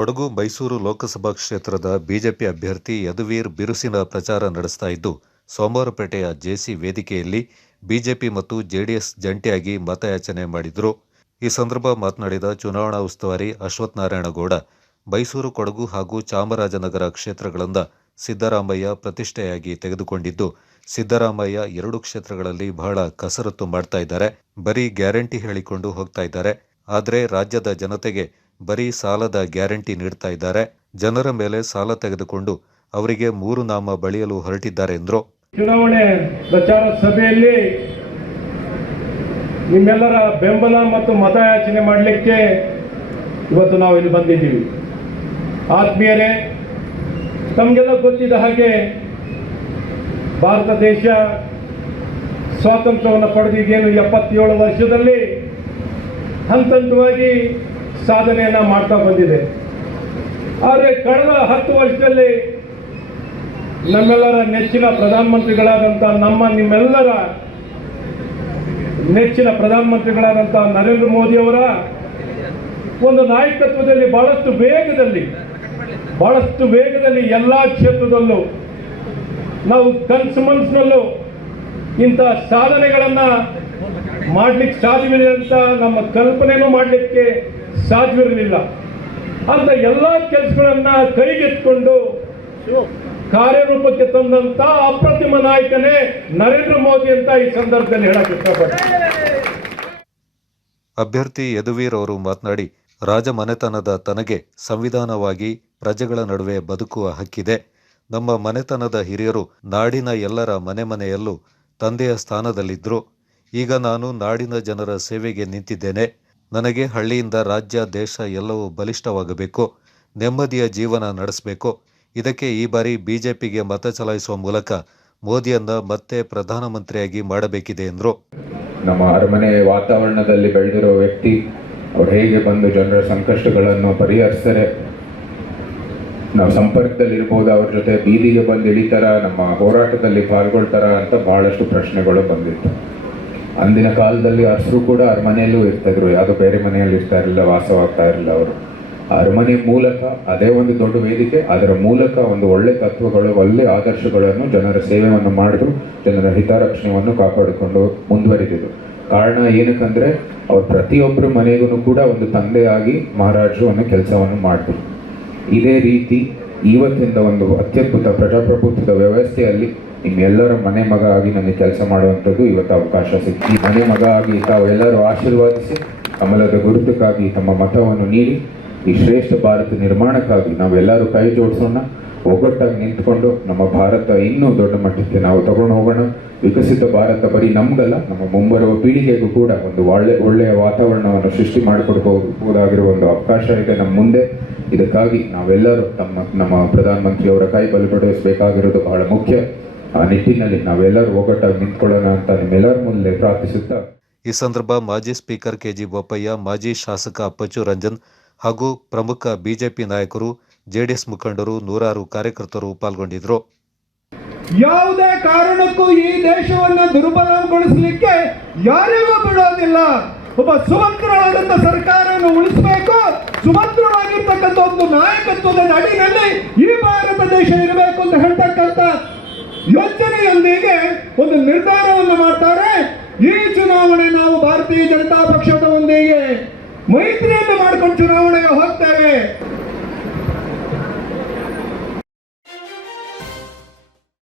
ಕೊಡಗು ಮೈಸೂರು ಲೋಕಸಭಾ ಕ್ಷೇತ್ರದ ಬಿಜೆಪಿ ಅಭ್ಯರ್ಥಿ ಯದುವೀರ್ ಬಿರುಸಿನ ಪ್ರಚಾರ ನಡೆಸ್ತಾ ಇದ್ದು, ಸೋಮವಾರಪೇಟೆಯ ಜೆಸಿ ವೇದಿಕೆಯಲ್ಲಿ ಬಿಜೆಪಿ ಮತ್ತು ಜೆಡಿಎಸ್ ಜಂಟಿಯಾಗಿ ಮತಯಾಚನೆ ಮಾಡಿದರು. ಈ ಸಂದರ್ಭ ಮಾತನಾಡಿದ ಚುನಾವಣಾ ಉಸ್ತುವಾರಿ ಅಶ್ವಥ್ ನಾರಾಯಣಗೌಡ ಮೈಸೂರು, ಕೊಡಗು ಹಾಗೂ ಚಾಮರಾಜನಗರ ಕ್ಷೇತ್ರಗಳಿಂದ ಸಿದ್ದರಾಮಯ್ಯ ಪ್ರತಿಷ್ಠೆಯಾಗಿ ತೆಗೆದುಕೊಂಡಿದ್ದು, ಸಿದ್ದರಾಮಯ್ಯ ಎರಡು ಕ್ಷೇತ್ರಗಳಲ್ಲಿ ಬಹಳ ಕಸರತ್ತು ಮಾಡ್ತಾ ಇದ್ದಾರೆ. ಬರೀ ಗ್ಯಾರಂಟಿ ಹೇಳಿಕೊಂಡು ಹೋಗ್ತಾ ಇದ್ದಾರೆ. ಆದರೆ ರಾಜ್ಯದ ಜನತೆಗೆ ಬರೀ ಸಾಲದ ಗ್ಯಾರಂಟಿ ನೀಡ್ತಾ ಇದ್ದಾರೆ. ಜನರ ಮೇಲೆ ಸಾಲ ತೆಗೆದುಕೊಂಡು ಅವರಿಗೆ ಮೂರು ನಾಮ ಬಳಿಯಲು ಹೊರಟಿದ್ದಾರೆ ಎಂದರು. ಚುನಾವಣೆ ಪ್ರಚಾರ ಸಭೆಯಲ್ಲಿ ನಿಮ್ಮೆಲ್ಲರ ಬೆಂಬಲ ಮತ್ತು ಮತಯಾಚನೆ ಮಾಡಲಿಕ್ಕೆ ಇವತ್ತು ನಾವು ಇಲ್ಲಿ ಬಂದಿದ್ದೀವಿ. ಆತ್ಮೀಯರೇ, ತಮಗೆಲ್ಲ ಗೊತ್ತಿದ್ದ ಹಾಗೆ ಭಾರತ ದೇಶ ಸ್ವಾತಂತ್ರ್ಯವನ್ನು ಪಡೆದು ಈಗೇನು ಎಪ್ಪತ್ತೇಳು ವರ್ಷದಲ್ಲಿ ಹಂತ ಹಂತವಾಗಿ ಸಾಧನೆಯನ್ನು ಮಾಡ್ತಾ ಬಂದಿದೆ. ಆದರೆ ಕಳೆದ ಹತ್ತು ವರ್ಷದಲ್ಲಿ ನಮ್ಮೆಲ್ಲರ ನೆಚ್ಚಿನ ಪ್ರಧಾನಮಂತ್ರಿಗಳಾದಂಥ ನಮ್ಮ ನಿಮ್ಮೆಲ್ಲರ ನೆಚ್ಚಿನ ಪ್ರಧಾನಮಂತ್ರಿಗಳಾದಂಥ ನರೇಂದ್ರ ಮೋದಿಯವರ ಒಂದು ನಾಯಕತ್ವದಲ್ಲಿ ಬಹಳಷ್ಟು ವೇಗದಲ್ಲಿ ಬಹಳಷ್ಟು ವೇಗದಲ್ಲಿ ಎಲ್ಲ ಕ್ಷೇತ್ರದಲ್ಲೂ ನಾವು ಕನ್ಸು ಮನಸ್ಸಿನಲ್ಲೂ ಇಂಥ ಸಾಧನೆಗಳನ್ನು ಮಾಡ್ಲಿಕ್ಕೆ ಸಾಧ್ಯವಿದೆ ಅಂತ ನಮ್ಮ ಕಲ್ಪನೆಯೂ ಮಾಡಲಿಕ್ಕೆ ಸಾಧ್ಯವಿರಲಿಲ್ಲ. ಅಂತ ಎಲ್ಲ ಕೆಲಸಗಳನ್ನ ಕೈಗೆತ್ಕೊಂಡು ಕಾರ್ಯರೂಪಕ್ಕೆ ತಂದಂತ ಅಪ್ರತಿಮ ನಾಯಕನೇ ನರೇಂದ್ರ ಮೋದಿ ಅಂತ ಈ ಸಂದರ್ಭದಲ್ಲಿ ಹೇಳಕ್ಕೆ ಇಷ್ಟಪಡ್ತೀನಿ. ಅಭ್ಯರ್ಥಿ ಯದುವೀರ್ ಅವರು ಮಾತನಾಡಿ ರಾಜಮನೆತನದ ತನಗೆ ಸಂವಿಧಾನವಾಗಿ ಪ್ರಜೆಗಳ ನಡುವೆ ಬದುಕುವ ಹಕ್ಕಿದೆ. ನಮ್ಮ ಮನೆತನದ ಹಿರಿಯರು ನಾಡಿನ ಎಲ್ಲರ ಮನೆ ಮನೆಯಲ್ಲೂ ತಂದೆಯ ಸ್ಥಾನದಲ್ಲಿದ್ದರು ಈಗ ನಾನು ನಾಡಿನ ಜನರ ಸೇವೆಗೆ ನಿಂತಿದ್ದೇನೆ. ನನಗೆ ಹಳ್ಳಿಯಿಂದ ರಾಜ್ಯ, ದೇಶ ಎಲ್ಲವೂ ಬಲಿಷ್ಠವಾಗಬೇಕು. ನೆಮ್ಮದಿಯ ಜೀವನ ನಡೆಸಬೇಕು. ಇದಕ್ಕೆ ಈ ಬಾರಿ ಬಿಜೆಪಿಗೆ ಮತ ಚಲಾಯಿಸುವ ಮೂಲಕ ಮೋದಿಯನ್ನ ಮತ್ತೆ ಪ್ರಧಾನಮಂತ್ರಿಯಾಗಿ ಮಾಡಬೇಕಿದೆ ಎಂದರು. ನಮ್ಮ ಅರಮನೆ ವಾತಾವರಣದಲ್ಲಿ ಬೆಳೆದಿರೋ ವ್ಯಕ್ತಿ, ಅವ್ರು ಹೇಗೆ ಬಂದು ಜನರ ಸಂಕಷ್ಟಗಳನ್ನು ಪರಿಹರಿಸ್ತಾರೆ, ನಾವು ಸಂಪರ್ಕದಲ್ಲಿ ಇರ್ಬೋದು ಅವ್ರ ಜೊತೆ ಬೀದಿಗೆ ಬಂದು ಇಳಿತಾರ, ನಮ್ಮ ಹೋರಾಟದಲ್ಲಿ ಪಾಲ್ಗೊಳ್ತಾರ ಅಂತ ಬಹಳಷ್ಟು ಪ್ರಶ್ನೆಗಳು ಬಂದಿತ್ತು. ಅಂದಿನ ಕಾಲದಲ್ಲಿ ಹಸಿರು ಕೂಡ ಅರಮನೆಯಲ್ಲೂ ಇರ್ತಿದ್ರು. ಯಾವುದೋ ಬೇರೆ ಮನೆಯಲ್ಲಿ ಇರ್ತಾ ಇರಲಿಲ್ಲ, ವಾಸವಾಗ್ತಾ ಇರಲಿಲ್ಲ ಅವರು. ಅರಮನೆ ಮೂಲಕ ಅದೇ ಒಂದು ದೊಡ್ಡ ವೇದಿಕೆ, ಅದರ ಮೂಲಕ ಒಂದು ಒಳ್ಳೆ ತತ್ವಗಳು, ಒಳ್ಳೆ ಆದರ್ಶಗಳನ್ನು ಜನರ ಸೇವೆಯನ್ನು ಮಾಡಿದ್ರು, ಜನರ ಹಿತರಕ್ಷಣೆಯನ್ನು ಕಾಪಾಡಿಕೊಂಡು ಮುಂದುವರಿದಿದ್ರು ಕಾರಣ ಏನಕ್ಕಂದ್ರೆ, ಅವ್ರು ಪ್ರತಿಯೊಬ್ಬರ ಮನೆಗೂ ಕೂಡ ಒಂದು ತಂದೆಯಾಗಿ ಮಹಾರಾಜರು ಅನ್ನೋ ಕೆಲಸವನ್ನು ಮಾಡಿದ್ರು. ಇದೇ ರೀತಿ ಇವತ್ತಿಂದ ಒಂದು ಅತ್ಯದ್ಭುತ ಪ್ರಜಾಪ್ರಭುತ್ವದ ವ್ಯವಸ್ಥೆಯಲ್ಲಿ ನಿಮ್ಮೆಲ್ಲರ ಮನೆ ಮಗ ಆಗಿ ನನಗೆ ಕೆಲಸ ಮಾಡುವಂಥದ್ದು ಇವತ್ತು ಅವಕಾಶ ಸಿಕ್ಕಿ ಮನೆ ಮಗ ಆಗಿ ತಾವೆಲ್ಲರೂ ಆಶೀರ್ವಾದಿಸಿ ಕಮಲದ ಗುರುತಕ್ಕಾಗಿ ತಮ್ಮ ಮತವನ್ನು ನೀಡಿ ಈ ಶ್ರೇಷ್ಠ ಭಾರತ ನಿರ್ಮಾಣಕ್ಕಾಗಿ ನಾವೆಲ್ಲರೂ ಕೈ ಜೋಡಿಸೋಣ. ಒಗ್ಗಟ್ಟಾಗಿ ನಿಂತ್ಕೊಂಡು ನಮ್ಮ ಭಾರತ ಇನ್ನೂ ದೊಡ್ಡ ಮಟ್ಟಕ್ಕೆ ನಾವು ತಗೊಂಡು ಹೋಗೋಣ. ವಿಕಸಿತ ಭಾರತ ಬರೀ ನಮ್ಗಲ್ಲ, ನಮ್ಮ ಮುಂಬರುವ ಪೀಳಿಗೆಗೂ ಕೂಡ ಒಂದು ಒಳ್ಳೆ, ಒಳ್ಳೆಯ ವಾತಾವರಣವನ್ನು ಸೃಷ್ಟಿ ಮಾಡಿಕೊಡ್ಬಹುದಾಗಿರುವ ಒಂದು ಅವಕಾಶ ಇದೆ ನಮ್ಮ ಮುಂದೆ. ಇದಕ್ಕಾಗಿ ನಾವೆಲ್ಲರೂ ತಮ್ಮ, ನಮ್ಮ ಪ್ರಧಾನಮಂತ್ರಿಯವರ ಕೈ ಬಲಪಡಿಸಬೇಕಾಗಿರೋದು ಬಹಳ ಮುಖ್ಯ. ಆ ನಿಟ್ಟಿನಲ್ಲಿ ನಾವೆಲ್ಲರೂ ಒಗ್ಗಟ್ಟಾಗಿ ನಿಂತ್ಕೊಳ್ಳೋಣ ಅಂತ ನಿಮ್ಮೆಲ್ಲರ ಮುಂದೆ ಪ್ರಾರ್ಥಿಸುತ್ತಾ. ಈ ಸಂದರ್ಭ ಮಾಜಿ ಸ್ಪೀಕರ್ ಕೆಜಿ ಬೋಪಯ್ಯ ಮಾಜಿ ಶಾಸಕ ಅಪ್ಪಚ್ಚು ರಂಜನ್ ಹಾಗೂ ಪ್ರಮುಖ ಬಿಜೆಪಿ ನಾಯಕರು ಜೆಡಿಎಸ್ ಮುಖಂಡರು ನೂರಾರು ಕಾರ್ಯಕರ್ತರು ಪಾಲ್ಗೊಂಡಿದ್ದರು ಯಾವುದೇ ಕಾರಣಕ್ಕೂ ಈ ದೇಶವನ್ನು ದುರ್ಬಲಗೊಳಿಸಲಿಕ್ಕೆ ಯಾರಿಗೂ ಬಿಡೋದಿಲ್ಲ. ಒಬ್ಬ ಸುಭದ್ರವಾದಂತ ಸರ್ಕಾರವನ್ನು ಉಳಿಸಬೇಕು. ಸುಭದ್ರವಾಗಿರ್ತಕ್ಕಂಥ ಒಂದು ನಾಯಕತ್ವದ ನಡಿನಲ್ಲಿ ಈ ಭಾರತ ದೇಶ ಇರಬೇಕು ಅಂತ ಹೇಳ್ತಕ್ಕಂಥ ಯೋಚನೆಯೊಂದಿಗೆ ಒಂದು ನಿರ್ಧಾರವನ್ನು ಮಾಡ್ತಾರೆ. ಈ ಚುನಾವಣೆ ನಾವು ಭಾರತೀಯ ಜನತಾ ಪಕ್ಷದ ಒಂದಿಗೆ ಮೈತ್ರಿಯನ್ನು ಚುನಾವಣೆಗೆ ಚುನಾವಣೆ